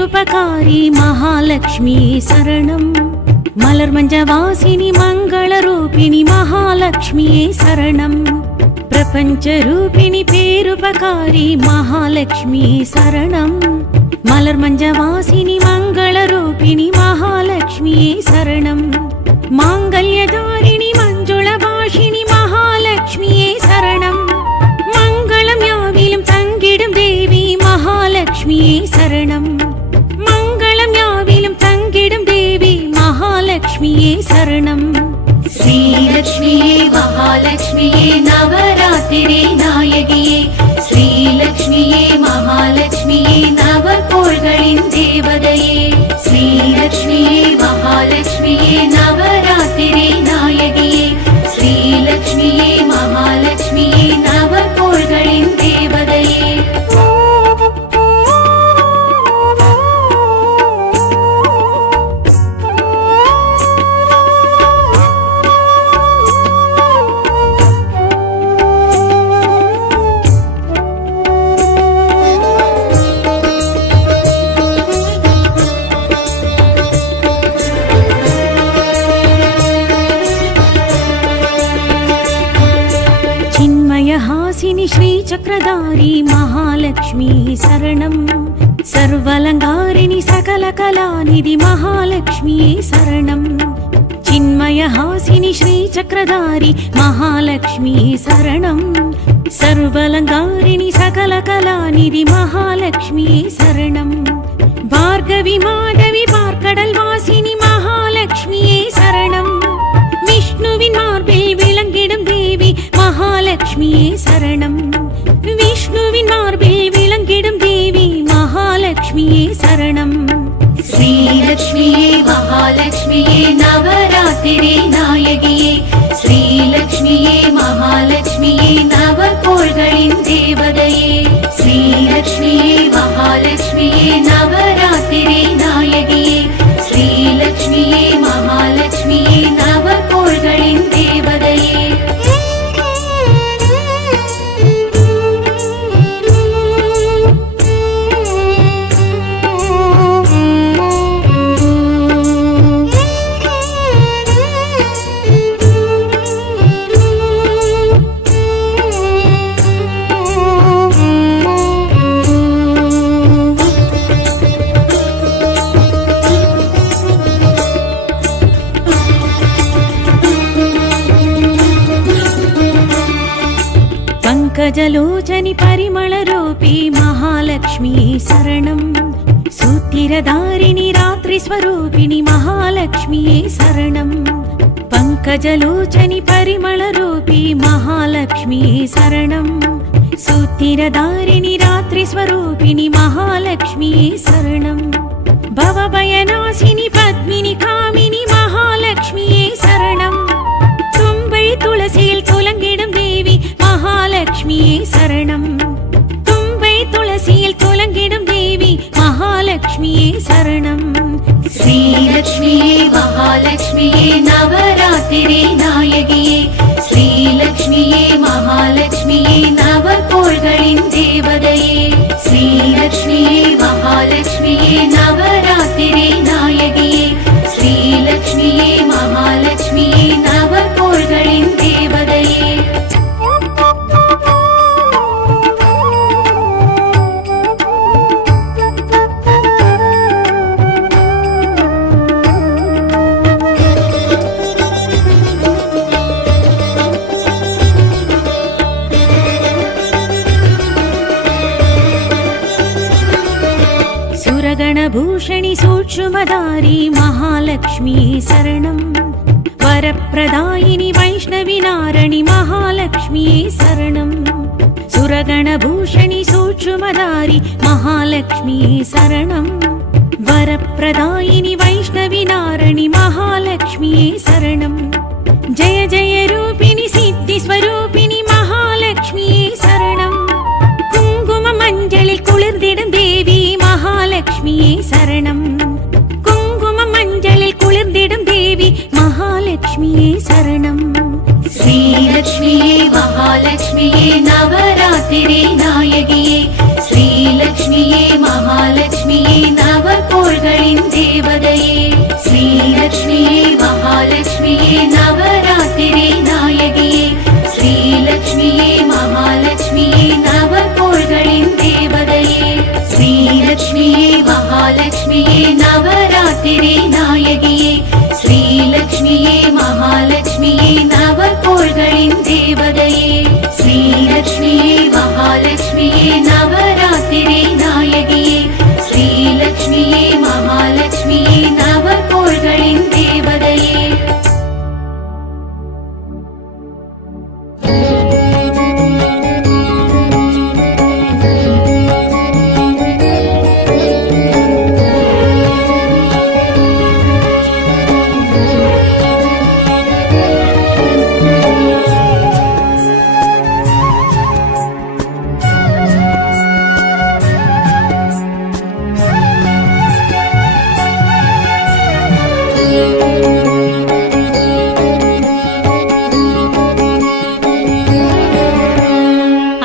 பேருபகாரி மகாலட்சுமி சரணம். மலர் மஞ்சவாசினி மங்கள ரூபிணி மகாலட்சுமி சரணம். பிரபஞ்ச ரூபிணி பேருபகாரி மகாலட்சுமி சரணம். மலர் மஞ்சவாசினி மங்கள ரூபிணி மகாலட்சுமி சரணம். மாங்கல்யதாரிணி மஞ்சுள பாஷினி மகாலட்சுமி சரணம். மங்களம் யாவிலும் தங்கிடும் தேவி மகாலட்சுமி சரணம். மங்களம் யாவிலும் தங்கிடும் தேவி மகாலட்சுமி சரணம். ஸ்ரீலக்ஷ்மியே மகாலட்சுமியே நவராத்திரி நாயகியே. ஸ்ரீலக்ஷ்மியே மகாலட்சுமியே நவகோள்களின் தேவதையே. ஸ்ரீலக்ஷ்மியே மகாலட்சுமியே நவராத்திரி நாயகியே. ஸ்ரீலக்ஷ்மியே மகாலட்சுமியே நவகோள்களின் தேவதையே. हासिनी श्री चक्रधारी महालक्ष्मी शरणं. सर्वलंकारिणी सकल कलानिधि महालक्ष्मी शरणं. चिन्मय हासिनी श्री चक्रधारी महालक्ष्मी शरणं. सर्वलंकारिणी सकल कलानिधि महालक्ष्मी शरणं. भार्गवी माधवी पार्कडल वासिनी महालक्ष्मी शरणं. विष्णुविन मार्बिल विलंगिडुम देवी महालक्ष्मी शरणं. विष्णुविन मार्बिल विलंगिडुम देवी महालक्ष्मी शरणं. श्रीलक्ष्मिये महालक्ष्मिये नवरात्रि नायगिये. श्रीलक्ष्मिये महालक्ष्मिये नवकोள்களின் தேவதையே. श्रीलक्ष्मिये महालक्ष्मिये नवरात्रि नायगिये. श्रीलक्ष्मिये महालक्ष्मिये नवकोள்களின் தேவதையே. पंकजलोचनि परिमलरूपी महालक्ष्मी शरणं. सूतिरधारिणी रात्रिस्वरूपिणी महालक्ष्मी शरणं. पंकजलोचनि परिमलरूपी महालक्ष्मी शरणं. सूतिरधारिणी रात्रिस्वरूपिणी महालक्ष्मी शरणं. भवभयनाशिनि पद्मिनि कामिनि महालक्ष्मी शरणं. तुम्बै तुलसिயில் துலங்கிடும் தேவி महालक्ष्मी शरणं. तुम्बै तुलसिயில் துலங்கிடும் தேவி महालक्ष्मी शरणं. श्रीलक्ष्मिये महालक्ष्मिये नवरात्रि नायगिये. श्रीलक्ष्मिये महालक्ष्मिये नवकोள்களின் தேவதையே. श्रीलक्ष्मिये महालक्ष्मिये नवरात्रि नायगिये. श्रीलक्ष्मिये महालक्ष्मिये नवकोள்களின் தேவதையே. सुरगणभूषणि सूक्ष्मधारी महालक्ष्मी शरणं. वरप्रदायिनि वैष्णविनारणि महालक्ष्मी शरणं. सुरगणभूषणि सूक्ष्मधारी महालक्ष्मी शरणं. वरप्रदायिनि वैष्णविनारणि महालक्ष्मी शरणं. जय जय रूपिणि सिद्धिस्वरूपिणि महालक्ष्मी शरणं. कुङ्कुममञ्जलिल कुளிர்ந்திடும் देवी महालक्ष्मी शरणं. कुङ्कुममञ्जलिल कुளிர்ந்திடும் देवी महालक्ष्मी शरणं. श्रीलक्ष्मिये महालक्ष्मिये नवरात्रि नायगिये. श्रीलक्ष्मिये महालक्ष्मिये नव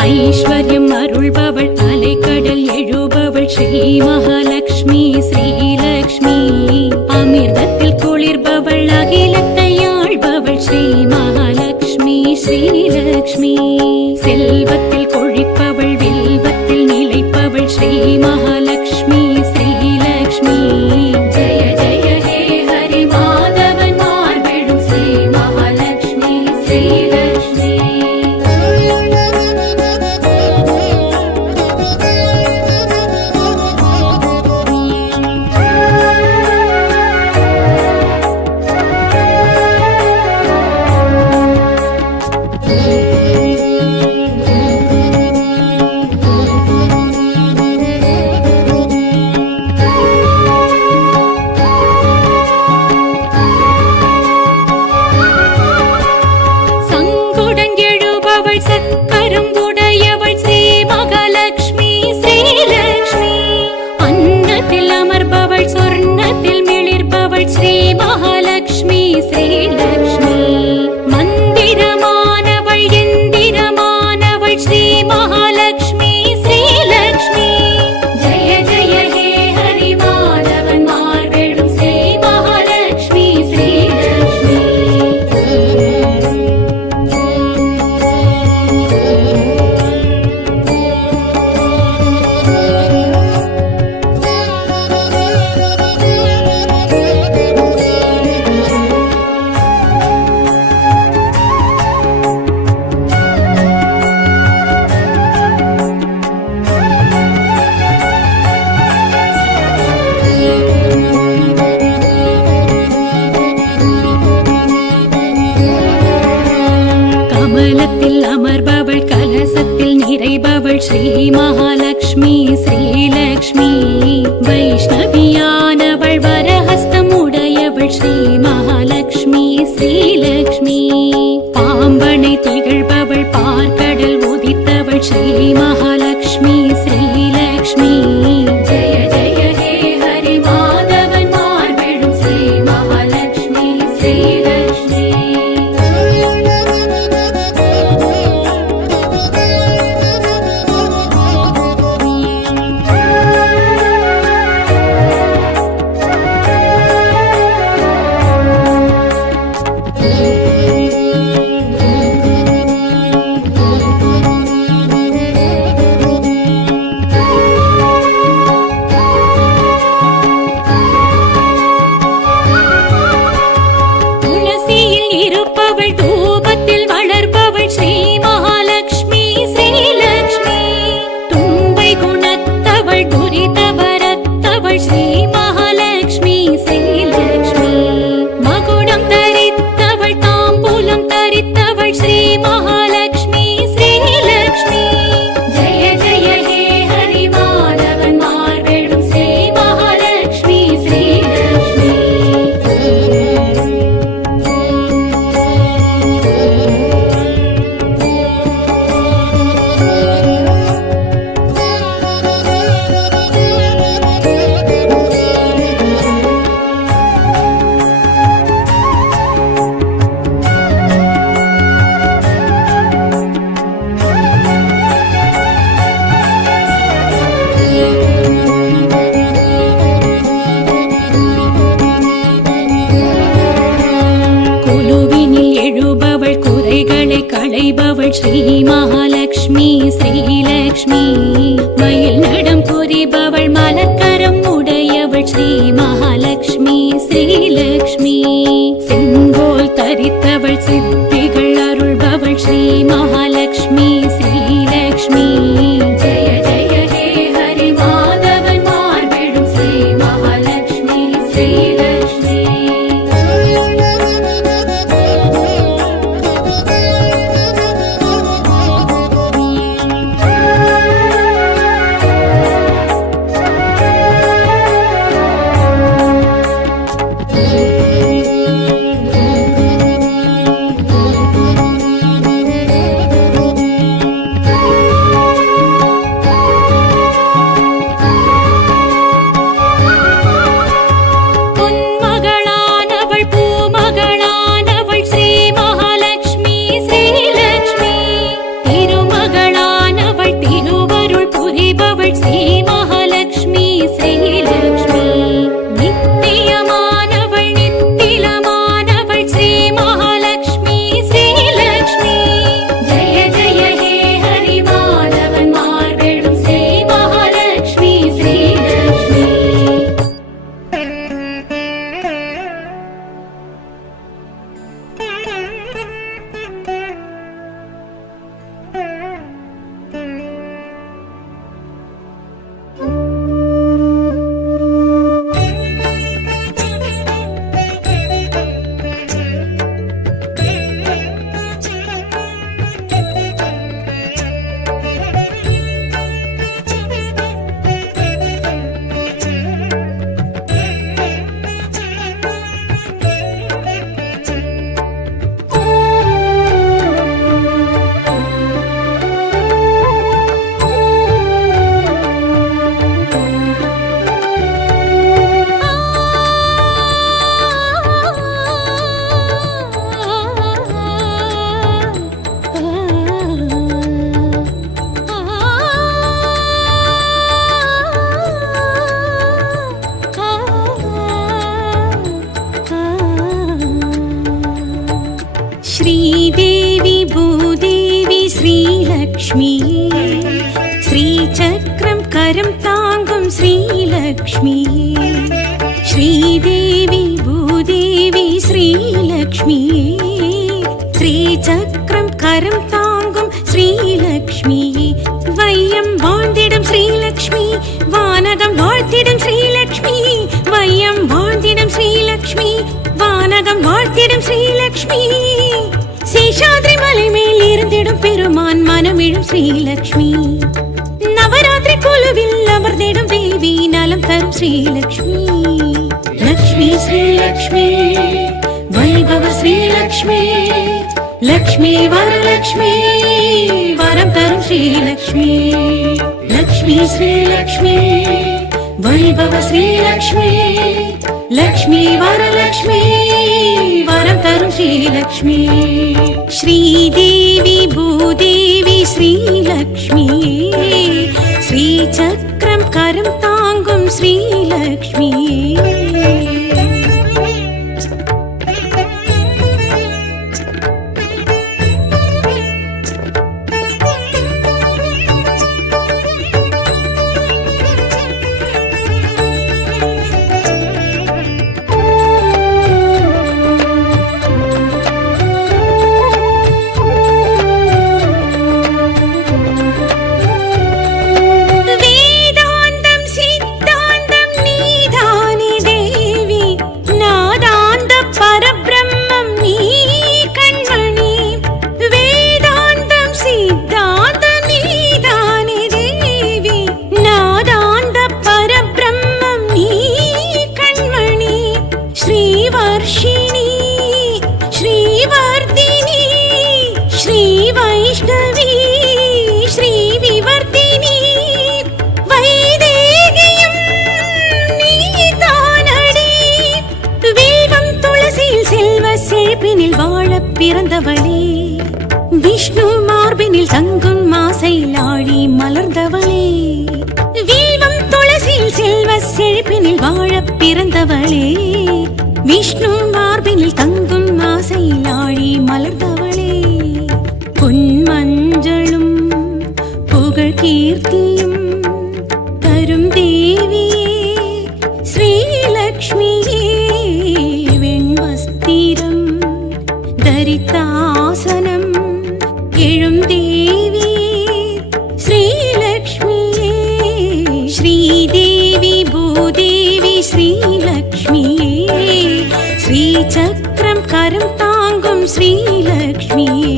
ஐஸ்வர்யம் அருள்பவள் அலைக்கடல் எழுபவள் ஸ்ரீ மகாலட்சுமி ஸ்ரீலக்ஷ்மி அமிர்தத்தில் குளிர்பவள் அகிலத்தை ஆள்பவள் ஸ்ரீ மகாலட்சுமி ஸ்ரீலக்ஷ்மி செல்வத்தில் கொழிப்பவள் வில்வத்தில் நிலைப்பவள் ஸ்ரீ மகாலட்சுமி ஸ்ரீலக்ஷ்மி ஜெய ஜெய ஹே ஹரி மாதவன் மார்பெழும் ஸ்ரீ மகாலட்சுமி ஸ்ரீலக்ஷ்மி அமர்பவள் கலசத்தில் நிறைபவள் ஸ்ரீ மகாலட்சுமி ஸ்ரீலக்ஷ்மி வைஷ்ணவியானவள் வரஹஸ்தம் உடையவள் ஸ்ரீ மகாலட்சுமி ஸ்ரீலக்ஷ்மி பாம்பனை திகழ்பவள் பார்க்கடல் உதித்தவள் ஸ்ரீ மகாலட்சுமி ஸ்ரீலக்ஷ்மி ஜெய ஜெய ஹே ஹரி மாதவன் மார்பெழும் ஸ்ரீ மகாலட்சுமி ஸ்ரீலக்ஷ்மி களைபவள் ஸ்ரீ மகாலட்சுமி ஸ்ரீலக்ஷ்மி மயில் நடம் புரிபவள் மலர்கரம் உடையவள் ஸ்ரீ மகாலட்சுமி ஸ்ரீலக்ஷ்மி செங்கோல் தரித்தவள் சித்திகள் அருள்பவள் ஸ்ரீ மகாலட்சுமி ஸ்ரீலக்ஷ்மி ஜெய ஜெய ஹே ஹரி மாதவன் மார்பெழும் ஸ்ரீ மகாலட்சுமி ஸ்ரீலக்ஷ்மி ஸ்ரீலக்ஷ்மியே ஸ்ரீசக்கரம் கரம் தாங்கும் ஸ்ரீலக்ஷ்மியே ஸ்ரீதேவி பூதேவி ஸ்ரீலக்ஷ்மியே ஸ்ரீசக்கரம் கரம் தாங்கும் ஸ்ரீலக்ஷ்மியே வையம் வாழ்ந்திடும் ஸ்ரீலக்ஷ்மி வானகம் வாழ்த்திடும் ஸ்ரீலக்ஷ்மி வையம் வாழ்ந்திடும் ஸ்ரீலக்ஷ்மி வானகம் வாழ்த்திடும் ஸ்ரீலக்ஷ்மி சேஷாத்ரி மலை மேல் இருந்திடும் பெருமான் மனமிழும் ஸ்ரீலக்ஷ்மி நவராத்திரி குழுவில் அமர்ந்திடும் தேவி நலம் தரும் ஸ்ரீலக்ஷ்மி லக்ஷ்மி ஸ்ரீலக்ஷ்மி வைபவ ஸ்ரீலக்ஷ்மி லக்ஷ்மி வரலக்ஷ்மி வரம் தரும் ஸ்ரீலக்ஷ்மி லக்ஷ்மி ஸ்ரீலக்ஷ்மி வைபவ ஸ்ரீலக்ஷ்மி லக்ஷ்மி வரலக்ஷ்மி வரம் தரும் ஸ்ரீலக்ஷ்மி ஸ்ரீதேவி பூதேவி ஸ்ரீலக்ஷ்மியே ஸ்ரீசக்கரம் கரம் தாங்கும் ஸ்ரீலக்ஷ்மியே பிறந்தவளே விஷ்ணு மார்பினில் தங்கும் மாசைலாழி மலர்ந்தவளே வீல்வம் துளசியில் செல்வ செழிப்பினில் வாழ பிறந்தவளே விஷ்ணு மார்பினில் தங்கும் மாசைலாழி மலர்ந்தவளே பொன்மஞ்சளும் புகழ் கீர்த்தியும் தரும் தேவியே ஸ்ரீலக்ஷ்மியே வெண்வஸ்திரம் தரித்தாசனம் எழும் தேவி ஸ்ரீலக்ஷ்மியே ஸ்ரீதேவி பூதேவி ஸ்ரீலக்ஷ்மியே ஸ்ரீசக்கரம் கரம் தாங்கும் ஸ்ரீலக்ஷ்மியே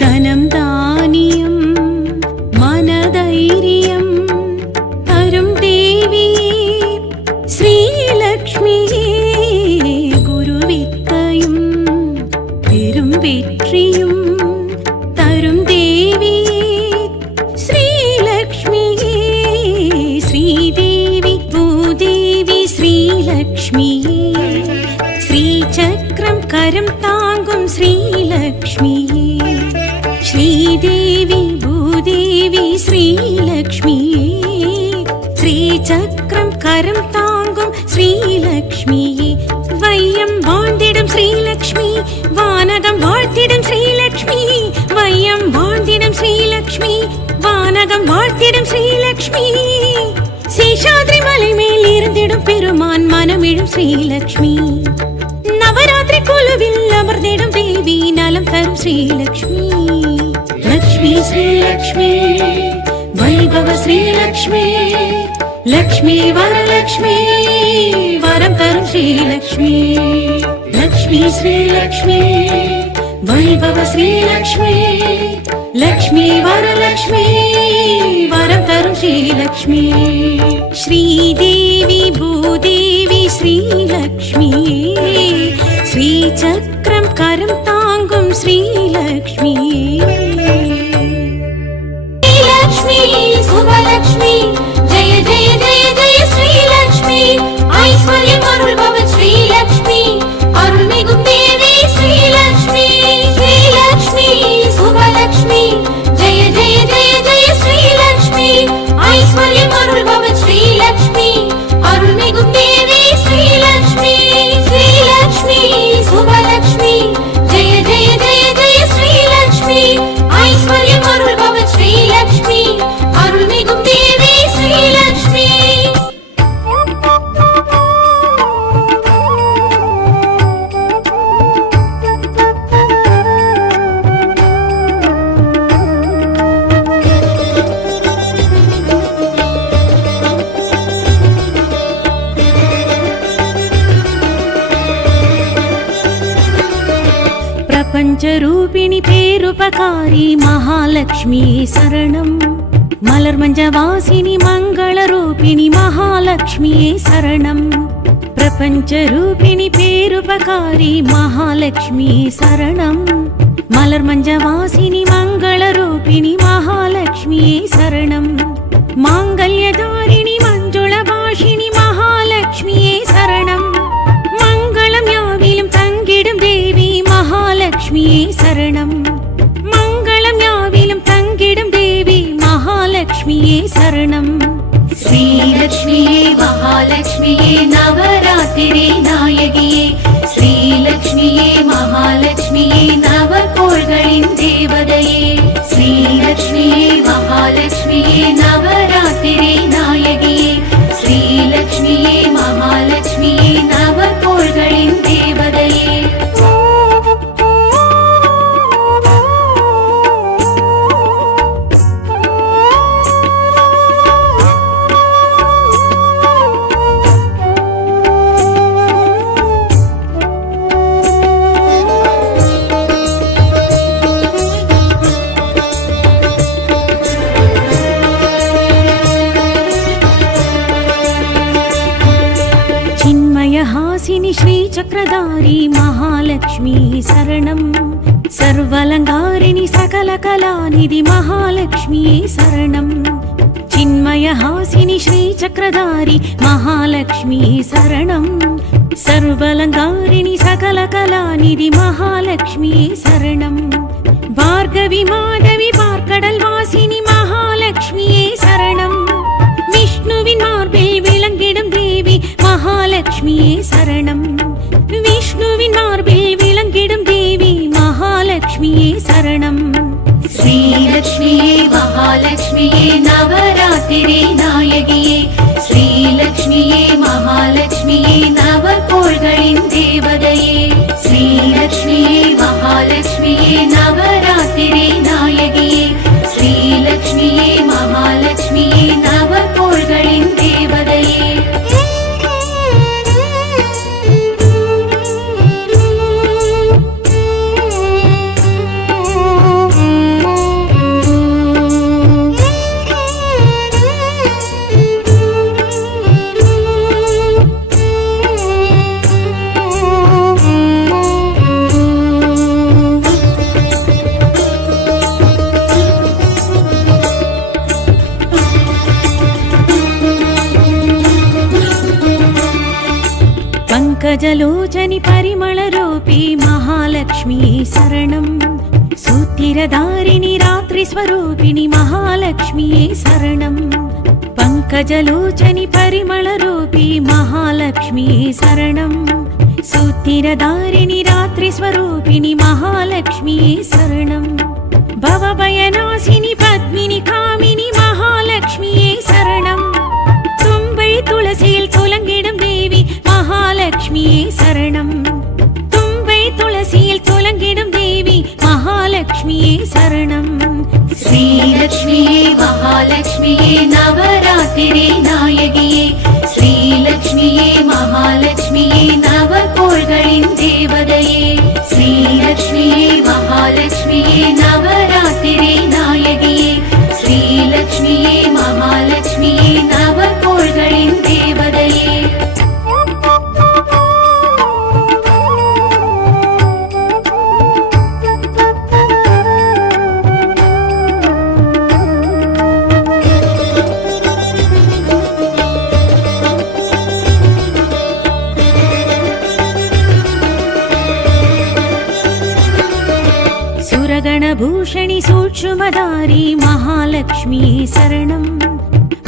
தனம் தானியம் மனதைரியம் தரும் தேவியே ஸ்ரீலக்ஷ்மியே குருவித்தையும் பெரும் வெற்றியும் தரும் தேவியே ஸ்ரீலக்ஷ்மியே ஸ்ரீதேவி பூதேவி ஸ்ரீலக்ஷ்மியே ஸ்ரீசக்கரம் கரம் தாங்கும் ஸ்ரீலக்ஷ்மியே ஸ்ரீதேவி பூதேவி ஸ்ரீலக்ஷ்மியே ஸ்ரீசக்கரம் கரம் தாங்கும் ஸ்ரீலக்ஷ்மியே வையம் வாழ் வானகம் வாழ்த்திடும் ஸ்ரீலக்ஷ்மி, வையம் வாழ்ந்திடும் ஸ்ரீலக்ஷ்மி, வானகம் வாழ்த்திடும் ஸ்ரீலக்ஷ்மி, சேஷாத்ரி மலை மேல் இருந்திடும் பெருமான் மனமிழும் ஸ்ரீலக்ஷ்மி, நவராத்திரி குழுவில் அமர்ந்திடும் தேவி நலம் தரும் ஸ்ரீலக்ஷ்மி, லக்ஷ்மி ஸ்ரீலக்ஷ்மி வைபவ ஸ்ரீலக்ஷ்மி, லக்ஷ்மி வரலக்ஷ்மி வரம் தரும் ஸ்ரீலக்ஷ்மி, லக்ஷ்மி ஸ்ரீலக்ஷ்மி வைபவ ஸ்ரீலக்ஷ்மி, லக்ஷ்மி வரலக்ஷ்மி வரம் தரும் ஸ்ரீலக்ஷ்மி, ஸ்ரீதேவி பூதேவி ஸ்ரீலக்ஷ்மியே, ஸ்ரீசக்கரம் கரம் தாங்கும் ஸ்ரீலக்ஷ்மியே, श्रीलक्ष्मी शुभलक्ष्मी जय जय जय जय श्रीलक्ष्मी, ऐश्वर्यम् अरुள்பவள் श्रीलक्ष्मी, अरुள்மிகும் தேவி श्रीलक्ष्मी, श्रीलक्ष्मी शुभलक्ष्मी जय जय जय जय श्रीलक्ष्मी, ऐश्वर्यम् अरुள்பவள் श्रीलक्ष्मी, अरुள்மிகும் தேவி श्रीलक्ष्मी, श्रीलक्ष्मी शुभलक्ष्मी जय जय जय जय श्रीलक्ष्मी, ऐश्वर्यम् अरुள்பவள் श्रीलक्ष्मी, अरुள்மிகும் தேவி श्रीलक्ष्मी. பிரபஞ்சரூபிணி பேருபகாரி மகாலட்சுமி சரணம், மலர் மஞ்சவாசினி மங்களரூபிணி மகாலட்சுமியே சரணம், பிரபஞ்சரூபிணி பேருபகாரி மகாலட்சுமி சரணம், மலர் மஞ்சவாசினி மங்களரூபிணி மகாலட்சுமியே சரணம், மாங்கல்யதாரிணி மஞ்சுளபாஷினி மகாலட்சுமியே சரணம், மங்களம் யாவிலும் தங்கிடும் தேவி மகாலட்சுமியே சரணம், மங்களம் யாவிலும் தங்கிடும் தேவி மகாலட்சுமியே சரணம், श्रीलक्ष्मीये महालक्ष्मीये नवरात्रिरे नायगिये, श्रीलक्ष्मीये महालक्ष्मीये नवकोள்களின் தேவதையே, श्रीलक्ष्मीये महालक्ष्मीये नवरात्रिरे नायगिये, श्रीलक्ष्मीये महालक्ष्मीये नवकोள்களின் தேவதையே. चिन्मयहासिनि श्रीचक्रधारी महालक्ष्मी शरणं, सर्वालङ्कारिणि सकलकलानिधि महालक्ष्मी शरणं, चिन्मयहासिनि श्रीचक्रधारी महालक्ष्मी शरणं, सर्वालङ्कारिणि सकलकलानिधि महालक्ष्मी शरणं, भार्गवी माधवी பார்க்கடல் வாசினி மகாலட்சுமியே சரணம், விஷ்ணுவின் மார்பில் விளங்கிடும் தேவி மகாலட்சுமியே சரணம், விஷ்ணுவின் மார்பில் விளங்கிடும் தேவி மகாலட்சுமியே சரணம், श्रीलक्ष्मीये महालक्ष्मीये नवरात्रिरे नायगिये, श्रीलक्ष्मीये महालक्ष्मीये नवकोள்களின் தேவதையே, श्रीलक्ष्मीये महालक्ष्मीये नवरात्रिरे नायगिये, श्रीलक्ष्मीये महालक्ष्मीये नवकोள்களின் தேவதையே. पंकजलोचनि परिमलरूपी महालक्ष्मी शरणं, सूतिरधारिणि रात्रिस्वरूपिणि महालक्ष्मी शरणं, पंकजलोचनि परिमलरूपी महालक्ष्मी शरणं, सूत्तिरधारिणि रात्रिस्वरूपिणि महालक्ष्मीये शरणम् भवभयनाशिनि पद्मिनि कामिनि महालक्ष्मीये शरणम् तुम्बै तुलसियिल तुलंगिडुम देवी महालक्ष्मीये शरणम् तुम्बै तुलसियिल तुलंगिडुम देवी महालक्ष्मीये शरणम् श्रीलक्ष्मीये महालक्ष्मीये नवरात्रिरे नायगिये श्रीलक्ष्मीये महालक्ष्मीये नवकोळ्गळिन् देवतये श्रीलक्ष्मीये महालक्ष्मीये नवरात्रिरे नायगिये श्रीलक्ष्मीये महालक्ष्मीये नवकोळ्गळिन् देवतये सुरगणभूषणि सूक्ष्मधारी महालक्ष्मीये शरणम्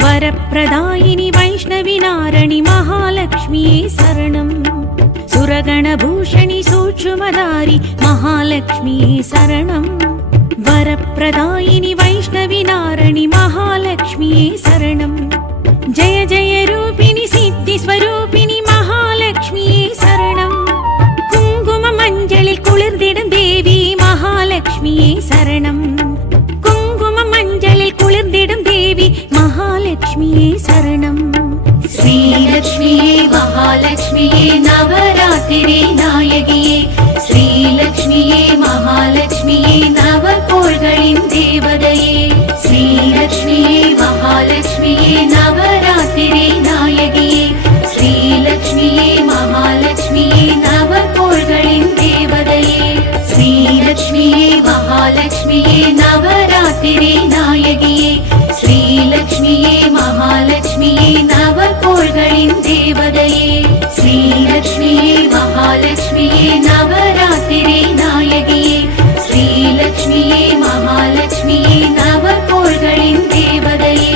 वरप्रदायिनि वैष्णविनारणि महालक्ष्मीये शरणम् सुरगणभूषणि सूक्ष्मधारी महालक्ष्मीये शरणम् वरप्रदायिनि वैष्णविनारणि महालक्ष्मीये शरणम् जय जय रूपिणि सिद्धिस्वरूपिणि महालक्ष्मीये शरणम् कुङ्कुममञ्जलिल कुளிர்ந்திடும் देवी महालक्ष्मीये शरणम् कुङ्कुममञ्जलिल कुளிர்ந்திடும் देवी महालक्ष्मीये शरणम् श्रीलक्ष्मीये महालक्ष्मीये नवरात्रिरे नायगिये श्रीलक्ष्मीये महालक्ष्मीये नवकोळ्गळिन् देवतये श्रीलक्ष्मीये महालक्ष्मीये नवरात्रिरे नायगिये श्रीलक्ष्मीये महालक्ष्मीये नवकोळ्गळिन् देवतये श्रीलक्ष्मीये महालक्ष्मीये नवरात्रिरे नायगिये श्रीलक्ष्मीये महालक्ष्मीये नवकोळ्गळिन् देवतये श्रीलक्ष्मीये महालक्ष्मीये नवरात्रिरे नायगिये श्रीलक्ष्मीये महालक्ष्मीये नवकोळ्गळिन् देवतये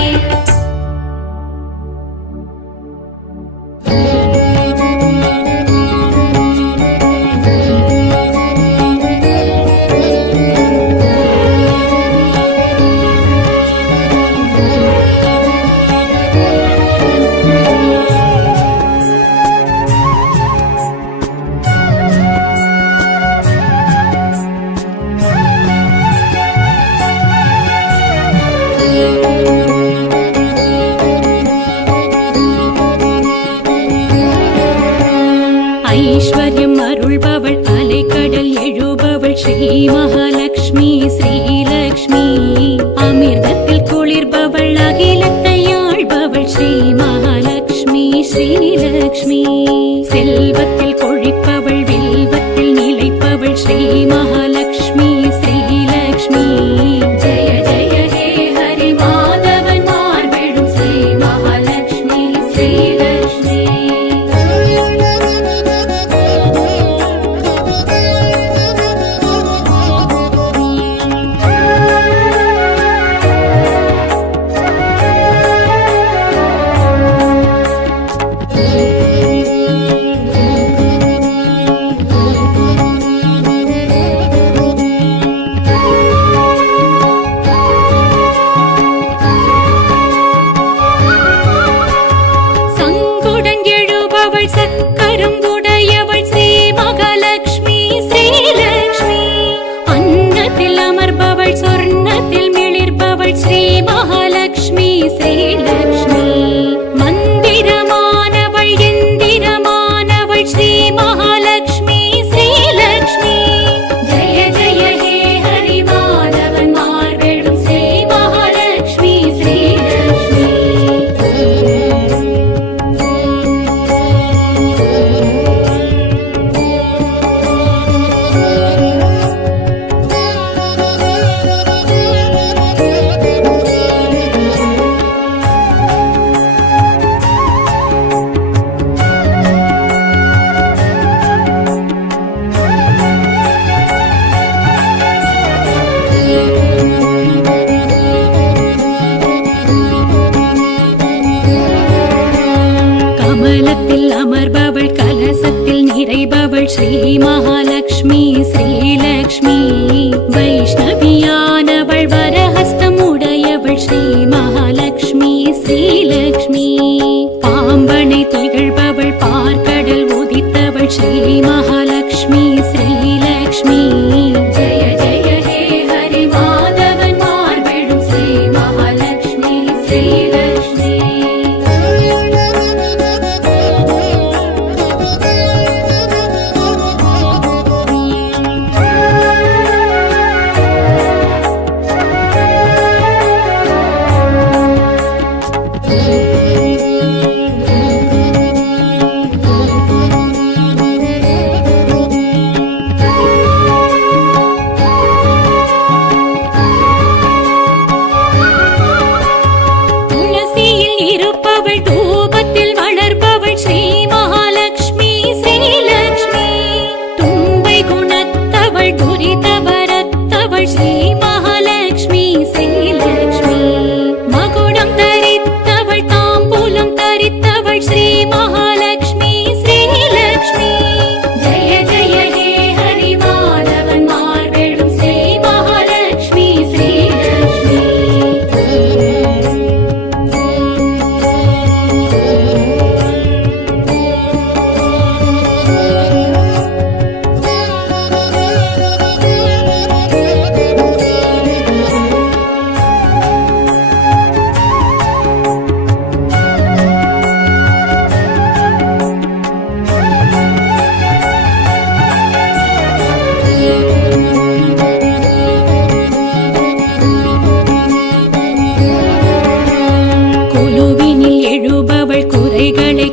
ஐஸ்வர்யம் அருள்பவள் அலைக்கடல் எழுபவள் ஸ்ரீ மகாலட்சுமி ஸ்ரீலக்ஷ்மி அமிர்தத்தில் குளிர்பவள் அகிலத்தை ஆள்பவள் ஸ்ரீ மகாலட்சுமி ஸ்ரீலக்ஷ்மி செல்வத்தில் கொழிப்பவள் வில்வத்தில் நிலைப்பவள் ஸ்ரீ மகாலட்சுமி ஸ்ரீலக்ஷ்மி ஜெய ஜெய ஹே ஹரி மாதவன் மார்பெழும் ஸ்ரீ மகாலட்சுமி ஸ்ரீலக்ஷ்மி கமலத்தில் அமர்பவள் கலசத்தில் நிறைபவள்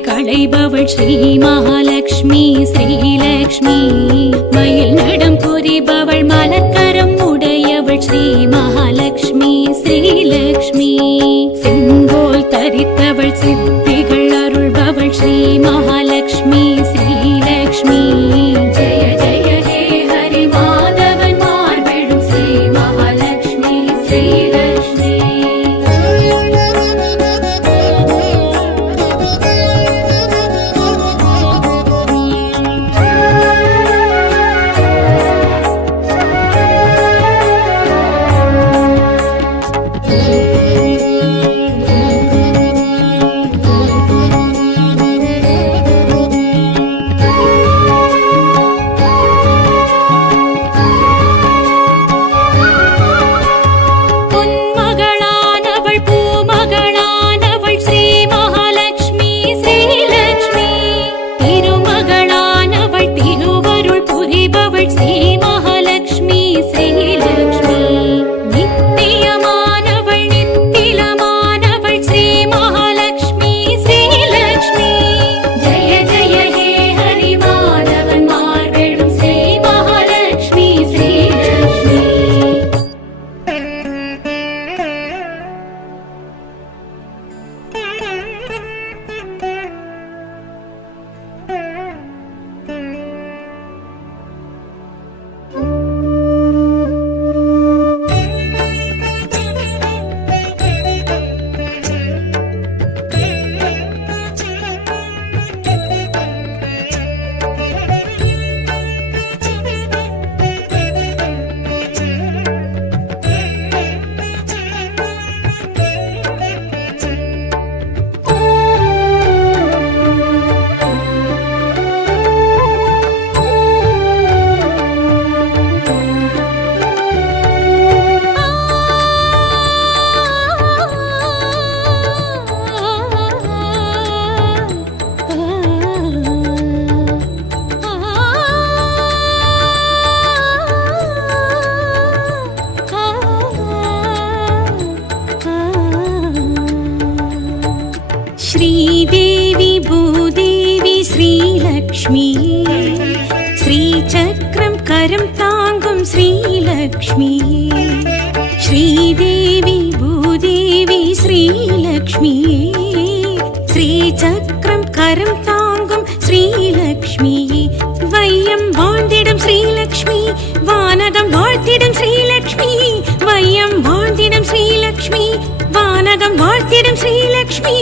களைபவள் ஸ்ரீ மகாலட்சுமி ஸ்ரீலக்ஷ்மி. மயில் நடம் புரிபவள் மலர்கரம் உடையவள் ஸ்ரீ மகாலட்சுமி ஸ்ரீலக்ஷ்மி. செங்கோல் தரித்தவள் சித்திகள் அருள்பவள் ஸ்ரீ மகாலட்சுமி ஸ்ரீலக்ஷ்மி. ஜெய ஜெய ஹே ஹரி மாதவன் மார்பெழும் ஸ்ரீ மகாலட்சுமி ஸ்ரீலக்ஷ்மி. श्रीदेवी भूदेवी श्रीलक्ष्मी. श्रीचक्रं करं तांगुं श्रीलक्ष्मी. श्रीदेवी भूदेवी श्रीलक्ष्मी. श्रीचक्रं करं तांगुं श्रीलक्ष्मी. வையம் வாழ்ந்திடும் ஸ்ரீலக்ஷ்மி வானகம் வாழ்த்திடும் ஸ்ரீலக்ஷ்மி. வையம் வாழ்ந்திடும் ஸ்ரீலக்ஷ்மி வானகம் வாழ்த்திடும் ஸ்ரீலக்ஷ்மி.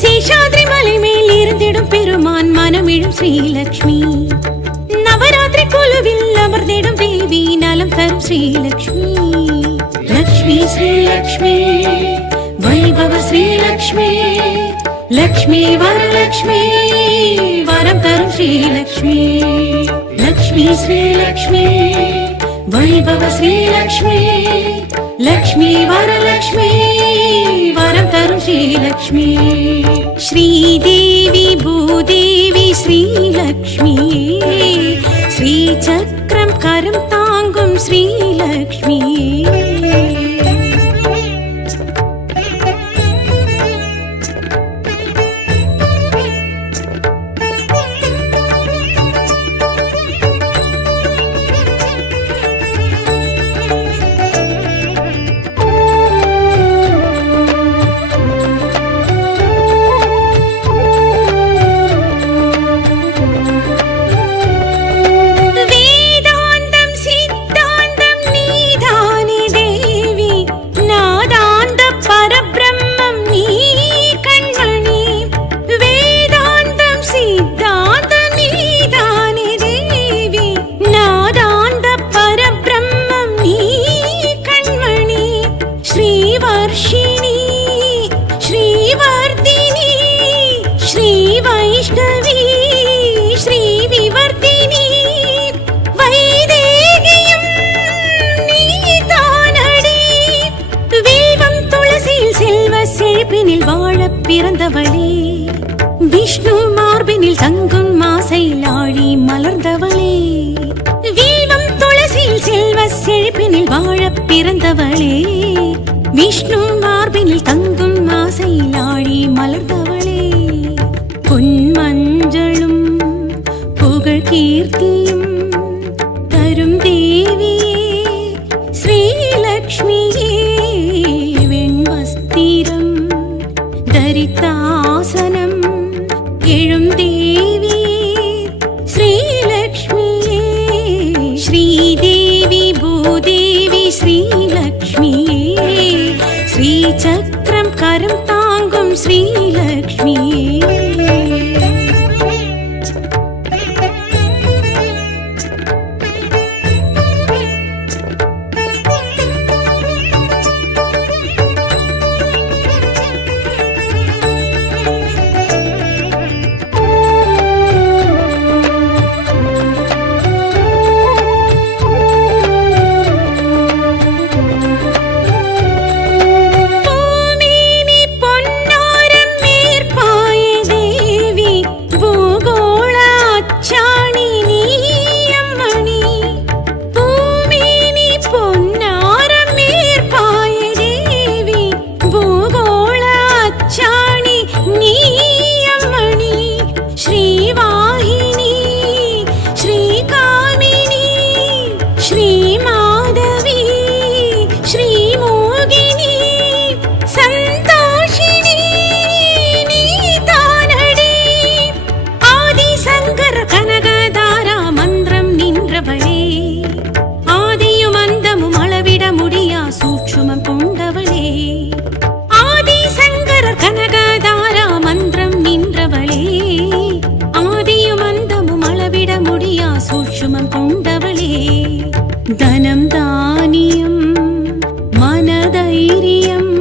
சேஷாத்ரி மலை மேல் இருந்திடும் பெருமான் மனமிழும் ஸ்ரீலக்ஷ்மி. நவராத்திரி குழுவில் அமர்ந்திடும் தேவி நலம் தரும் ஸ்ரீலக்ஷ்மி. லக்ஷ்மி ஸ்ரீலக்ஷ்மி வைபவ ஸ்ரீலக்ஷ்மி. லக்ஷ்மி வரலக்ஷ்மி வரம் தரும் ஸ்ரீலக்ஷ்மி. லக்ஷ்மி ஸ்ரீலக்ஷ்மி வைபவ ஸ்ரீலக்ஷ்மி. லக்ஷ்மி வரலக்ஷ்மி வரம் தரும் ஸ்ரீலக்ஷ்மி. ஸ்ரீதேவி பூதேவி ஸ்ரீலக்ஷ்மி. ஸ்ரீசக்கரம் கரம் தாங்கும் ஸ்ரீலக்ஷ்மி. பிறந்தவளே, விஷ்ணு மார்பினில் தங்கும் மாசைலாழி மலர்ந்தவளே, வீழ்வம் துளசியில் செல்வ செழிப்பினில் வாழ பிறந்தவளே, விஷ்ணு மார்பினில் தங்கும் மாசைலாழி மலர்ந்தவளே, பொன்மஞ்சளும் புகழ் கீர்த்தியும் தரும் தேவியே ஸ்ரீலக்ஷ்மியே, வெண்வஸ்திரம் தரித்தாசனம் எழும் தேவியே ஸ்ரீலக்ஷ்மியே, ஸ்ரீதேவி பூதேவி ஸ்ரீலக்ஷ்மியே, ஸ்ரீசக்கரம் கரம் தாங்கும் ஸ்ரீலக்ஷ்மியே. தனம் தானியம் மனதைரியம்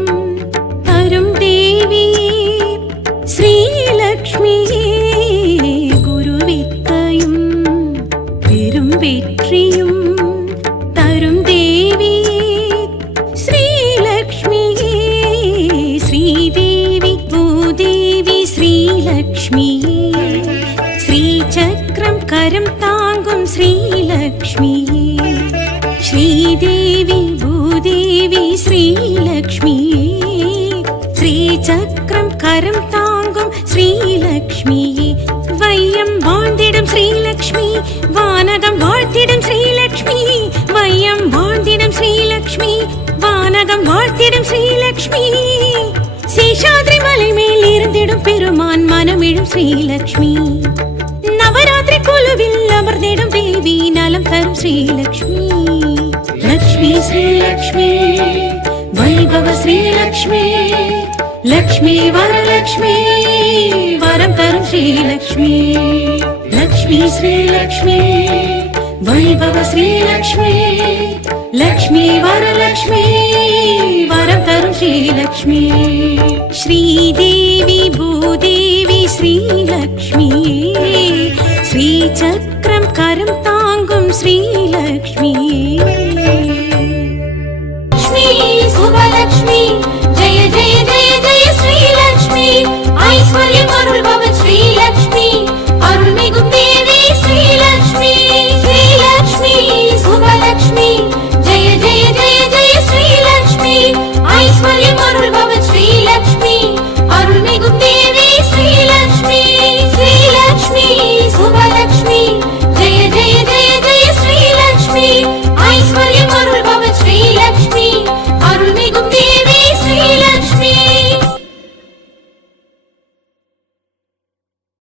தரும் தேவியே ஸ்ரீலக்ஷ்மியே, குருவித்தையும் பெரும் வெற்றியும் தரும் தேவியே ஸ்ரீலக்ஷ்மியே, ஸ்ரீதேவி பூதேவி ஸ்ரீலக்ஷ்மியே, ஸ்ரீசக்கரம் கரம் தாங்கும் ஸ்ரீலக்ஷ்மியே, ஸ்ரீதேவி பூதேவி ஸ்ரீலக்ஷ்மியே, ஸ்ரீசக்கரம் கரம் தாங்கும் ஸ்ரீலக்ஷ்மியே, வையம் வாழ்ந்திடும் ஸ்ரீலக்ஷ்மி, வானகம் வாழ்த்திடும் ஸ்ரீலக்ஷ்மி, வையம் வாழ்ந்திடும் ஸ்ரீலக்ஷ்மி, வானகம் வாழ்த்திடும் ஸ்ரீலக்ஷ்மி, சேஷாத்ரி மலை மேல் இருந்திடும் பெருமான் மனமிடும் ஸ்ரீலக்ஷ்மி, நவராத்திரி குழுவில் அமர்ந்திடும் தேவி நலம் தரும் ஸ்ரீலக்ஷ்மி, லக்ஷ்மி ஸ்ரீலக்ஷ்மி வைபவ ஸ்ரீலக்ஷ்மி, லக்ஷ்மி வரலக்ஷ்மி வரம் தரும் ஸ்ரீலக்ஷ்மி, லக்ஷ்மி ஸ்ரீலக்ஷ்மி வைபவ ஸ்ரீலக்ஷ்மி, லக்ஷ்மி வரலக்ஷ்மி வரம் தரும் ஸ்ரீலக்ஷ்மி, ஸ்ரீதேவி